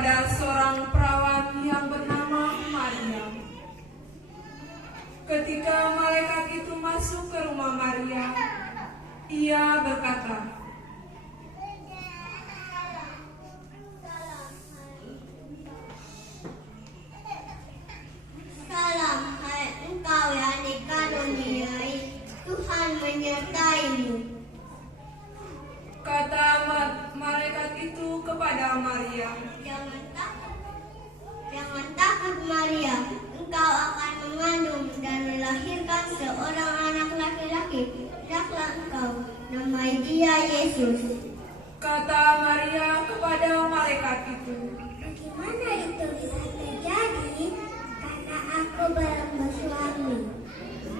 kepada seorang perawan yang bernama Maria. Ketika malaikat itu masuk ke rumah Maria, ia berkata, "Salam, hai engkau yang dikaruniai, Tuhan menyertaimu." Kata malaikat itu kepada Maria, Jangan takut Maria, engkau akan mengandung dan melahirkan seorang anak laki-laki. Hendaklah engkau namai dia Yesus. Kata Maria kepada malaikat itu, Bagaimana itu bisa terjadi? Karena aku belum bersuami.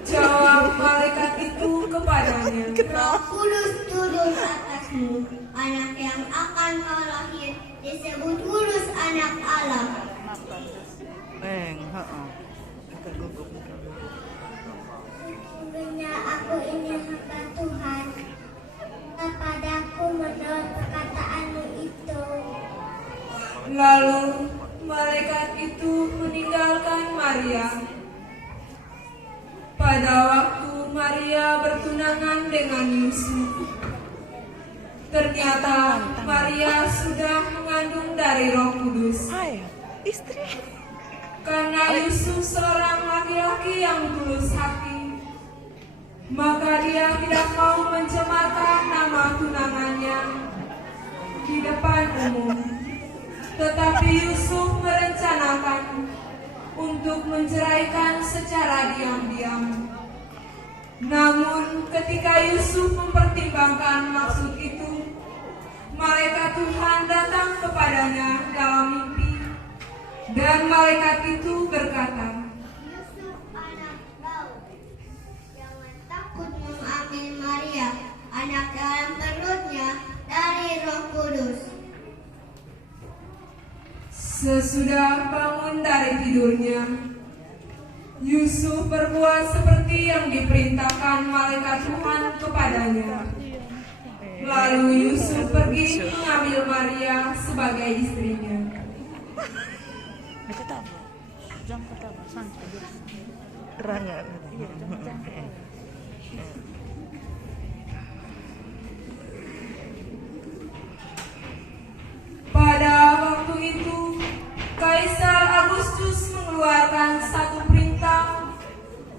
Jawab malaikat itu kepadanya, Roh Kudus turun atasmu. Anak yang akan kau lahir disebut kudus anak Allah. Sesungguhnya aku ini hamba Tuhan. Kepadaku menurut perkataanmu itu. Lalu malaikat itu meninggalkan Maria. Pada waktu Maria bertunangan dengan Yusuf, ternyata Maria sudah mengandung dari Roh Kudus. Karena Yusuf seorang laki-laki yang tulus hati, maka dia tidak mau mencemarkan nama tunangannya di depan umum. Tetapi Yusuf merencanakan untuk menceraikan secara diam-diam. Namun ketika Yusuf mempertimbangkan maksud itu, malaikat Tuhan datang kepadanya dalam mimpi, dan malaikat itu berkata, Yusuf anak Daud, jangan takut mengambil Maria, anak dalam perutnya dari Roh Kudus. Sesudah bangun dari tidurnya, Yusuf berbuat seperti yang diperintahkan malaikat Tuhan kepadanya. Lalu Yusuf pergi mengambil Maria sebagai istrinya. Pada waktu itu, Kaisar Agustus mengeluarkan satu perintah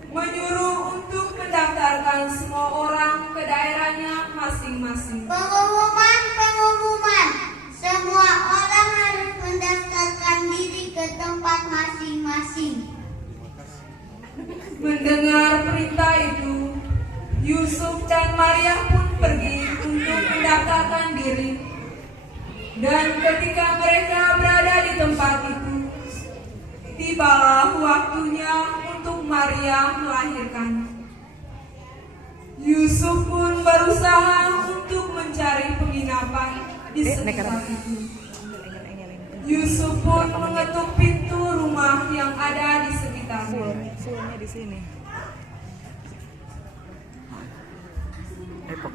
menyuruh untuk mendaftarkan semua orang ke daerahnya masing-masing. Pengumuman. Semua orang harus mendaftarkan diri ke tempat masing-masing. Mendengar perintah itu, Yusuf dan Maria pun pergi untuk mendaftarkan diri. Dan ketika mereka berada di tempat itu, tibalah waktunya untuk Maria melahirkan. Yusuf pun berusaha untuk mencari penginapan di sekitar itu. Yusuf pun mengetuk pintu rumah yang ada di sekitarnya. Fullnya di sini. Epok.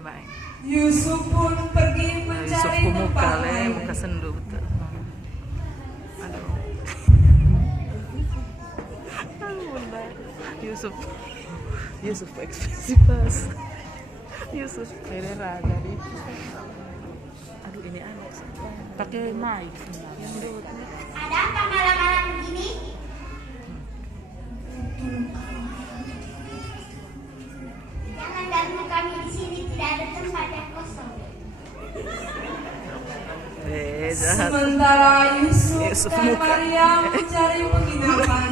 Baik. Yusuf pun pergi mencari tempat lain. Muka sendu betul. Aduh. Bunda. Yusuf ekspresi pas. Yusuf Ferreira dari. Aduh ini anak. Pakai mic yang dulu. Ada apa malam-malam begini? Jangan ganggu kami di sini, tidak ada tempat yang kosong. Sementara Yusuf dan muka. Maria mencari penginapan,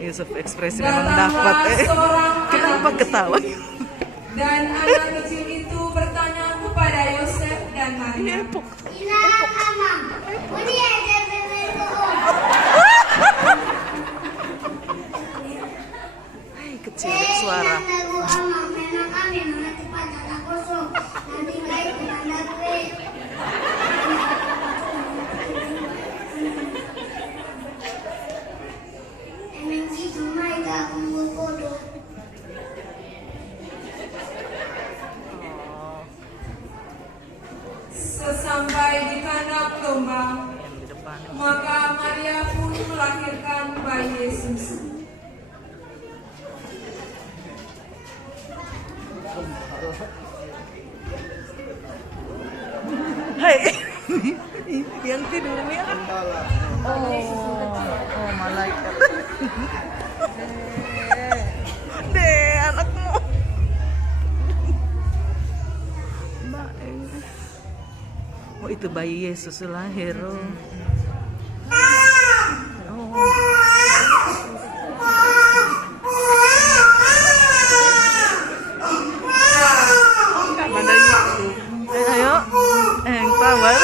Yusuf ekspresi memang dapat. datanglah seorang Kenapa anak ketawa? kecil. Dan anak kecil itu bertanya kepada Yosef dan Maria, Epok. Ina amam, budi aja beberapa. Hai kecil suara. Lagu amam, memang kami mengerti pada kosong. Nanti baik dengan darwe. Emang gitu, mereka kumpul bodoh. Maria pun melahirkan bayi Yesus. Hai. Yang tidurnya. Oh, malaikat. Deh, anakmu. Oh, itu bayi Yesus lahir. Oh. Ayo, yang tawar.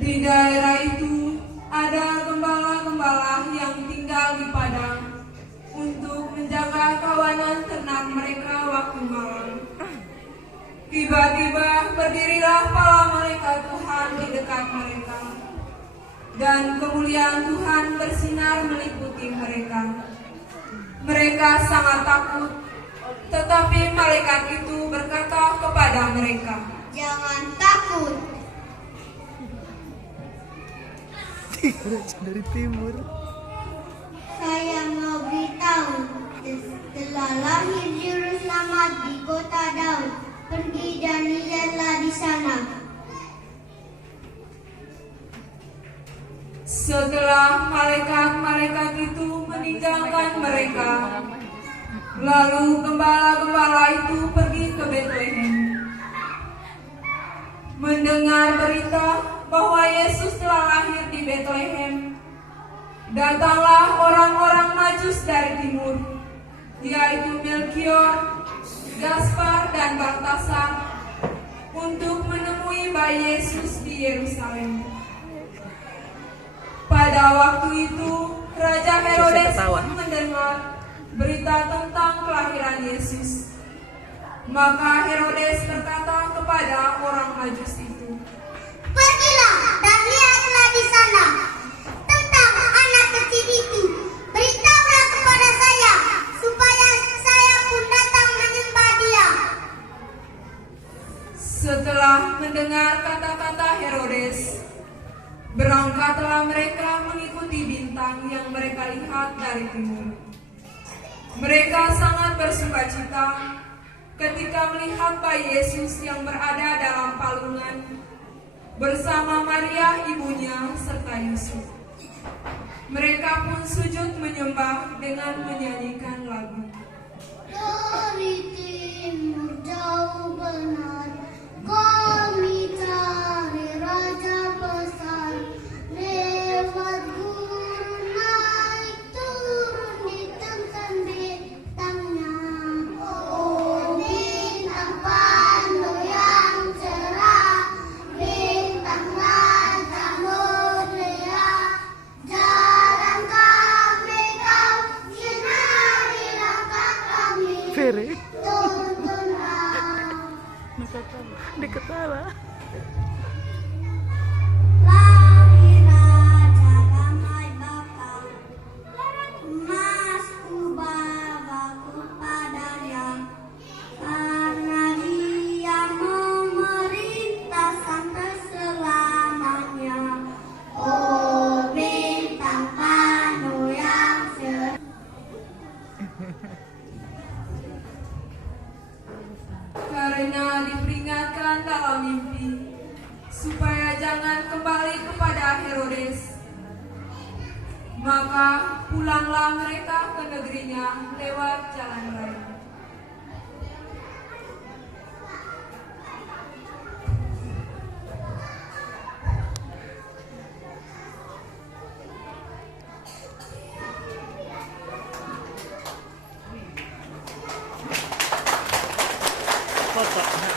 Di daerah itu ada gembala-gembala yang tinggal di padang untuk menjaga kawanan ternak mereka waktu malam. Tiba-tiba berdirilah para malaikat Tuhan di dekat mereka, dan kemuliaan Tuhan bersinar meliputi mereka. Mereka sangat takut, tetapi malaikat itu berkata kepada mereka, Jangan takut. Dari timur. Saya mau beritahu, telah lahir juru selamat di kota Daud. Pergi dan lihatlah di sana. Setelah malaikat-malaikat itu meninggalkan mereka, lalu gembala-gembala itu pergi ke Betlehem. Mendengar berita bahwa Yesus telah lahir di Betlehem, datanglah orang-orang Majus dari timur, yaitu Melkior, Gaspar, dan Baltasar, untuk menemui bayi Yesus di Yerusalem. Pada waktu itu, Raja Herodes mendengar berita tentang kelahiran Yesus. Maka Herodes berkata kepada orang Majus itu, Pergilah dan lihatlah di sana tentang anak kecil itu. Beritahulah kepada saya, supaya saya pun datang menyembah dia. setelah mendengar kata-kata Herodes, berangkatlah mereka mengikuti bintang yang mereka lihat dari timur. Mereka sangat bersukacita ketika melihat bayi Yesus yang berada dalam palungan bersama Maria ibunya serta Yusuf. Mereka pun sujud menyembah dengan menyanyikan lagu. Dari timur jauh benar, kami cari raja besar. Lewat gurun naik turun di tengah bintangnya. Oh, bintang pandu yang cerah, bintang raja mulia. Jalan kami kau sinari langkah kami. Fere. Tuntunlah. Diketawa. Lahir raja damai bapa, emas bawaku padanya, karena dia memerintah sampai selamanya. Oh, bintang pandu yang cerah. Karena diperingatkan dalam mimpi, supaya jangan kembali kepada Herodes, maka pulanglah mereka ke negerinya lewat jalan raya. Foto.